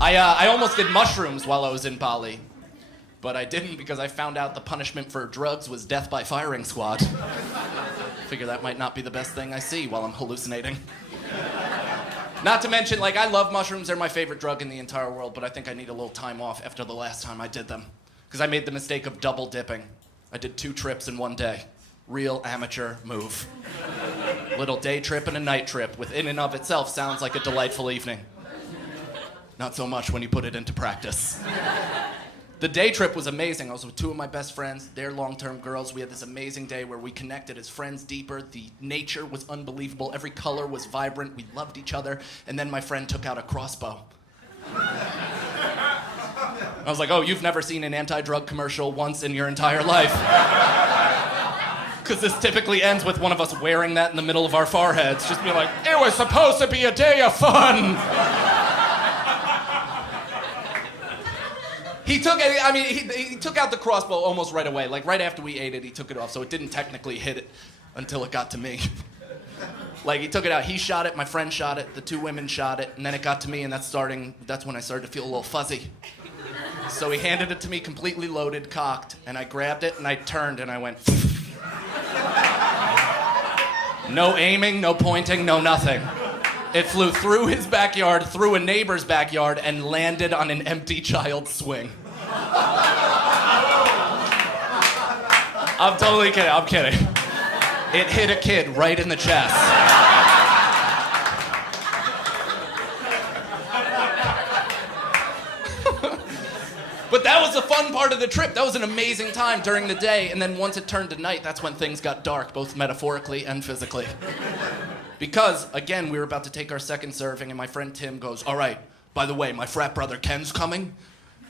I almost did mushrooms while I was in Bali, but I didn't because I found out the punishment for drugs was death by firing squad. Figure that might not be the best thing I see while I'm hallucinating. Not to mention, like, I love mushrooms. They're my favorite drug in the entire world, but I think I need a little time off after the last time I did them. Because I made the mistake of double dipping. I did 2 trips in one day. Real amateur move. Little day trip and a night trip, which in and of itself sounds like a delightful evening. Not so much when you put it into practice. The day trip was amazing. I was with 2 of my best friends. They're long-term girls. We had this amazing day where we connected as friends deeper. The nature was unbelievable. Every color was vibrant. We loved each other. And then my friend took out a crossbow. I was like, oh, you've never seen an anti-drug commercial once in your entire life. Because this typically ends with one of us wearing that in the middle of our foreheads. Just being like, it was supposed to be a day of fun. He took out the crossbow almost right away. Like, right after we ate it, he took it off, so it didn't technically hit it until it got to me. Like, he took it out, he shot it, my friend shot it, the 2 women shot it, and then it got to me, and that's when I started to feel a little fuzzy. So he handed it to me completely loaded, cocked, and I grabbed it, and I turned, and I went... No aiming, no pointing, no nothing. It flew through his backyard, through a neighbor's backyard, and landed on an empty child's swing. I'm totally kidding, I'm kidding. It hit a kid right in the chest. But that was the fun part of the trip. That was an amazing time during the day, and then once it turned to night, that's when things got dark, both metaphorically and physically. Because, again, we were about to take our second serving, and my friend Tim goes, all right, by the way, my frat brother Ken's coming.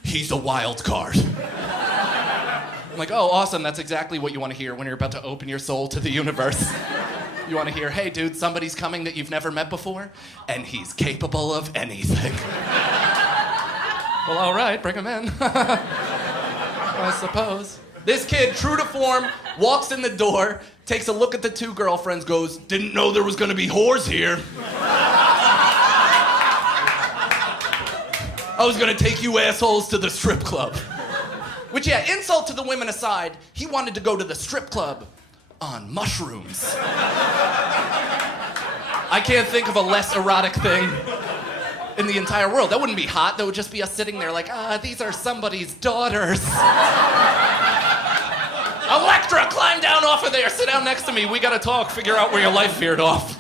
He's a wild card. I'm like, oh, awesome, that's exactly what you want to hear when you're about to open your soul to the universe. You want to hear, hey, dude, somebody's coming that you've never met before, and he's capable of anything. Well, all right, bring him in. I suppose. This kid, true to form, walks in the door, takes a look at the 2 girlfriends, goes, didn't know there was gonna be whores here. I was gonna take you assholes to the strip club. Which, yeah, insult to the women aside, he wanted to go to the strip club on mushrooms. I can't think of a less erotic thing in the entire world. That wouldn't be hot. That would just be us sitting there like, these are somebody's daughters. Electra, climb down off of there. Sit down next to me. We gotta talk. Figure out where your life veered off.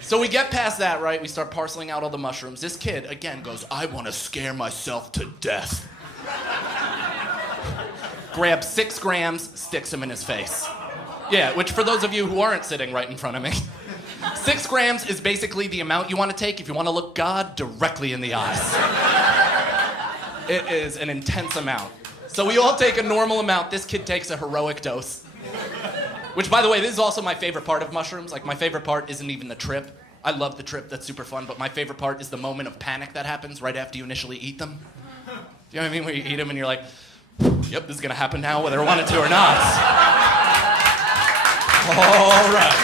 So we get past that, right? We start parceling out all the mushrooms. This kid, again, goes, I want to scare myself to death. Grabs 6 grams, sticks them in his face. Yeah, which for those of you who aren't sitting right in front of me, 6 grams is basically the amount you want to take if you want to look God directly in the eyes. It is an intense amount. So we all take a normal amount. This kid takes a heroic dose. Which, by the way, this is also my favorite part of mushrooms. Like, my favorite part isn't even the trip. I love the trip, that's super fun, but my favorite part is the moment of panic that happens right after you initially eat them. You know what I mean? Where you eat them and you're like, yep, this is gonna happen now whether I want it to or not. All right.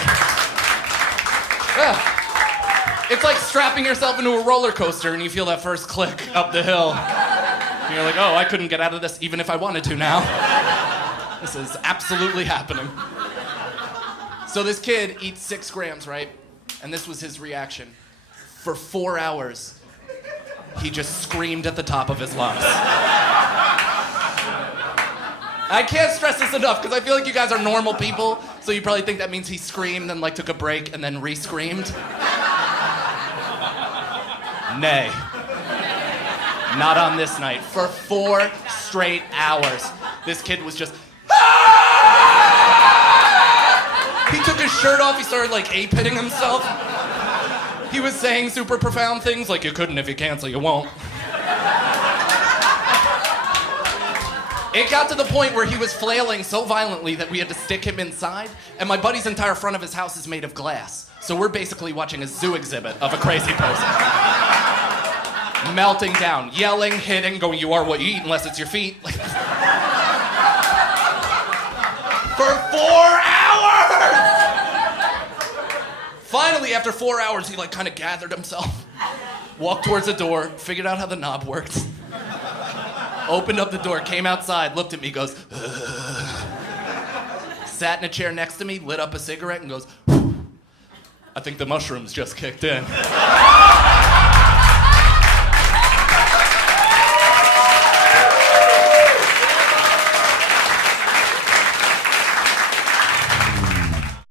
Yeah. It's like strapping yourself into a roller coaster and you feel that first click up the hill. And you're like, oh, I couldn't get out of this even if I wanted to now. This is absolutely happening. So this kid eats 6 grams, right? And this was his reaction. For 4 hours, he just screamed at the top of his lungs. I can't stress this enough because I feel like you guys are normal people, so you probably think that means he screamed, then like took a break, and then re-screamed. Nay. Not on this night. For 4 straight hours, this kid was just... He took his shirt off, he started like ape-hitting himself. He was saying super profound things like, you couldn't if you can't, so you won't. It got to the point where he was flailing so violently that we had to stick him inside, and my buddy's entire front of his house is made of glass. So we're basically watching a zoo exhibit of a crazy person. Melting down, yelling, hitting, going, you are what you eat unless it's your feet. For 4 hours! Finally, after 4 hours, he like kind of gathered himself. Walked towards the door, figured out how the knob worked. Opened up the door, came outside, looked at me, goes, ugh. Sat in a chair next to me, lit up a cigarette, and goes, I think the mushrooms just kicked in.